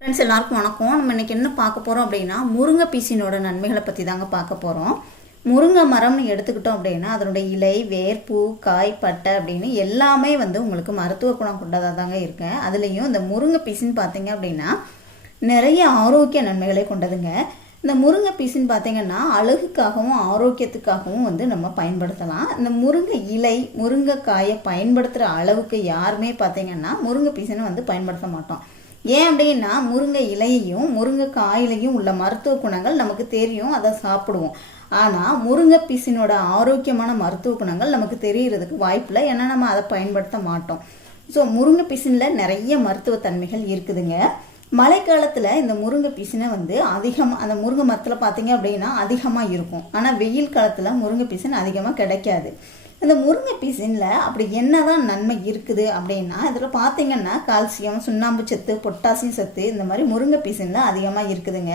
Friends எல்லாருக்கும் வணக்கம். நம்ம இன்றைக்கி என்ன பார்க்க போகிறோம் அப்படின்னா முருங்கை பீசினோட நன்மைகளை பற்றி தாங்க பார்க்க போகிறோம் முருங்கை மரம்னு எடுத்துக்கிட்டோம் அப்படின்னா அதனுடைய இலை வேர் பூ காய் பட்டை அப்படின்னு எல்லாமே வந்து உங்களுக்கு மருத்துவ குணம் கொண்டதாக தாங்க இருக்கேன் அதுலேயும் இந்த முருங்கை பீசின்னு பார்த்தீங்க அப்படின்னா நிறைய ஆரோக்கிய நன்மைகளை கொண்டதுங்க. இந்த முருங்கை பீசின்னு பார்த்தீங்கன்னா அழகுக்காகவும் ஆரோக்கியத்துக்காகவும் வந்து நம்ம பயன்படுத்தலாம். இந்த முருங்கை இலை முருங்கைக்காயை பயன்படுத்துகிற அளவுக்கு யாருமே பார்த்தீங்கன்னா முருங்கை பீசினை வந்து பயன்படுத்த மாட்டோம். ஏன் அப்படின்னா முருங்கை இலையையும் முருங்கை காயிலையும் உள்ள மருத்துவ குணங்கள் நமக்கு தெரியும் அதை சாப்பிடுவோம். ஆனால் முருங்கை பீசினோட ஆரோக்கியமான மருத்துவ குணங்கள் நமக்கு தெரியறதுக்கு வாய்ப்பில்லை. ஏன்னா நம்ம அதை பயன்படுத்த மாட்டோம். ஸோ முருங்கை பீசினில் நிறைய மருத்துவ தன்மைகள் இருக்குதுங்க. மழைக்காலத்தில் இந்த முருங்கை பீசினை வந்து அதிகமாக அந்த முருங்கை மரத்தில் பார்த்தீங்க அப்படின்னா அதிகமாக இருக்கும். ஆனால் வெயில் காலத்தில் முருங்கை பிசின் அதிகமாக கிடைக்காது. இந்த முருங்கை பீசினில் அப்படி என்னதான் நன்மை இருக்குது அப்படின்னா இதில் பார்த்தீங்கன்னா கால்சியம் சுண்ணாம்பு சத்து பொட்டாசியம் சத்து இந்த மாதிரி முருங்கை பீசினில் அதிகமாக இருக்குதுங்க.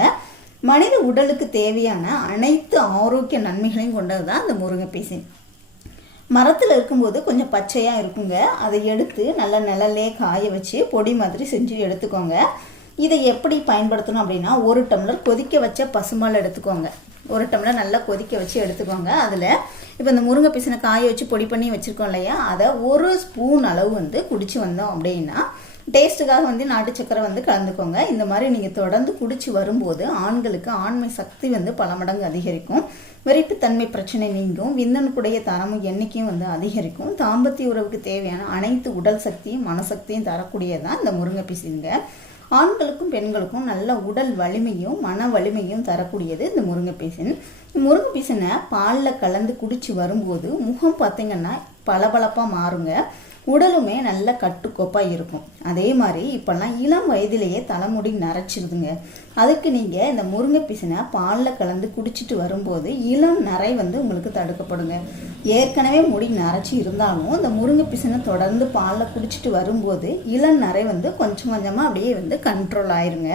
மனித உடலுக்கு தேவையான அனைத்து ஆரோக்கிய நன்மைகளையும் கொண்டது தான் இந்த முருங்கை பீசின் மரத்தில் இருக்கும்போது கொஞ்சம் பச்சையாக இருக்குங்க. அதை எடுத்து நல்ல நிழல்லே காய வச்சு பொடி மாதிரி செஞ்சு எடுத்துக்கோங்க. இதை எப்படி பயன்படுத்தணும் அப்படின்னா ஒரு டம்ளர் கொதிக்க வச்ச பசும்பால் எடுத்துக்கோங்க. ஒரு டம்ளர் நல்லா கொதிக்க வச்சு எடுத்துக்கோங்க. அதில் இப்போ இந்த முருங்கை பீசனை காய வச்சு பொடி பண்ணி வச்சுருக்கோம் இல்லையா? அதை ஒரு ஸ்பூன் அளவு வந்து குடிச்சு வந்தோம் அப்படின்னா டேஸ்ட்டுக்காக வந்து நாட்டு சக்கரை வந்து கலந்துக்கோங்க. இந்த மாதிரி நீங்கள் தொடர்ந்து குடிச்சு வரும்போது ஆண்களுக்கு ஆண்மை சக்தி வந்து பல மடங்கு அதிகரிக்கும். வெறிப்புத்தன்மை பிரச்சனை நீங்கும். விந்தனுக்குடைய தரமும் எண்ணிக்கையும் வந்து அதிகரிக்கும். தாம்பத்திய உறவுக்கு தேவையான அனைத்து உடல் சக்தியும் மனசக்தியும் தரக்கூடியதான் இந்த முருங்கை பீசிங்க ஆண்களுக்கும் பெண்களுக்கும் நல்ல உடல் வலிமையும் மன வலிமையும் தரக்கூடியது இந்த முருங்கை பீசன். முருங்கை பீசனை பாலில் கலந்து குடிச்சு வரும்போது முகம் பார்த்தீங்கன்னா பளபளப்பாக மாறுங்க. உடலுமே நல்ல கட்டுக்கோப்பாக இருக்கும். அதே மாதிரி இப்போல்லாம் இளம் வயதிலேயே தலைமுடி நரைச்சிருதுங்க. அதுக்கு நீங்கள் இந்த முருங்கை பீசனை பாலில் கலந்து குடிச்சிட்டு வரும்போது இளம் நரை வந்து உங்களுக்கு தடுக்கப்படுங்க. ஏற்கனவே முடி நரைச்சி இருந்தாலும் இந்த முருங்கை பிசினை தொடர்ந்து பாலில் குடிச்சிட்டு வரும்போது இளம் நரை வந்து கொஞ்சம் கொஞ்சமாக அப்படியே வந்து கண்ட்ரோல் ஆயிருங்க.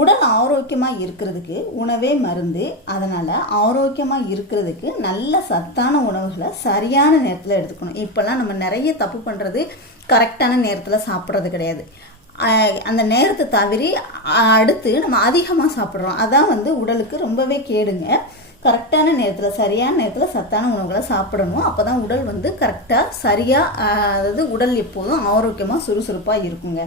உடல் ஆரோக்கியமாக இருக்கிறதுக்கு உணவே மருந்து. அதனால் ஆரோக்கியமாக இருக்கிறதுக்கு நல்ல சத்தான உணவுகளை சரியான நேரத்தில் எடுத்துக்கணும். இப்போல்லாம் நம்ம நிறைய தப்பு பண்ணுறது கரெக்டான நேரத்தில் சாப்பிட்றது கிடையாது. அந்த நேரத்தை தவிர அடுத்து நம்ம அதிகமாக சாப்பிட்றோம். அதான் வந்து உடலுக்கு ரொம்பவே கேடுங்க. கரெக்டான நேரத்தில் சரியான நேரத்தில் சத்தான உணவுகளை சாப்பிடணும். அப்போ தான் உடல் வந்து கரெக்டாக சரியாக அதாவது உடல் எப்போதும் ஆரோக்கியமாக சுறுசுறுப்பாக இருக்குங்க.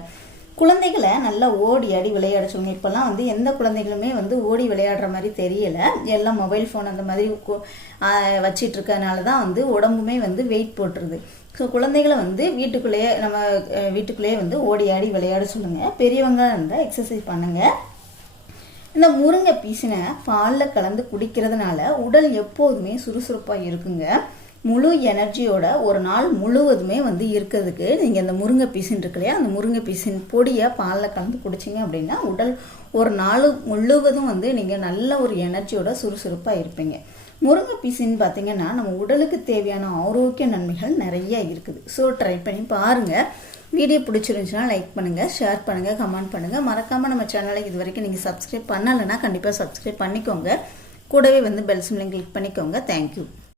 குழந்தைகளை நல்லா ஓடி ஆடி விளையாட சொல்லுங்கள் இப்போல்லாம் வந்து எந்த குழந்தைகளுமே வந்து ஓடி விளையாடுற மாதிரி தெரியலை. எல்லாம் மொபைல் ஃபோன் அந்த மாதிரி வச்சிட்ருக்கனால தான் வந்து உடம்புமே வந்து வெயிட் போட்டுருது. ஸோ குழந்தைகளை வந்து வீட்டுக்குள்ளேயே நம்ம வீட்டுக்குள்ளேயே வந்து ஓடி ஆடி விளையாட சொல்லுங்கள் பெரியவங்க இருந்தால் எக்ஸசைஸ் பண்ணுங்கள் இந்த முருங்கை பீசினை பாலில் கலந்து குடிக்கிறதுனால உடல் எப்போதுமே சுறுசுறுப்பாக இருக்குங்க. முழு எனர்ஜியோட ஒரு நாள் முழுவதுமே வந்து இருக்கிறதுக்கு நீங்கள் இந்த முருங்கை பீசின் இருக்கு இல்லையா? அந்த முருங்கை பீசின் பொடியை பாலில் கலந்து குடிச்சிங்க அப்படின்னா உடல் ஒரு நாள் முழுவதும் வந்து நீங்கள் நல்ல ஒரு எனர்ஜியோட சுறுசுறுப்பாக இருப்பீங்க. முருங்கை பீசின்னு பார்த்தீங்கன்னா நம்ம உடலுக்கு தேவையான ஆரோக்கிய நன்மைகள் நிறைய இருக்குது. ஸோ ட்ரை பண்ணி பாருங்கள் வீடியோ பிடிச்சிருந்துச்சுன்னா லைக் பண்ணுங்கள் ஷேர் பண்ணுங்கள் கமெண்ட் பண்ணுங்கள் மறக்காமல் நம்ம சேனலை இது வரைக்கும் நீங்கள் சப்ஸ்கிரைப் பண்ணலைன்னா கண்டிப்பாக சப்ஸ்கிரைப் பண்ணிக்கோங்க. கூடவே வந்து பெல் சிம்லையும் கிளிக் பண்ணிக்கோங்க. Thank you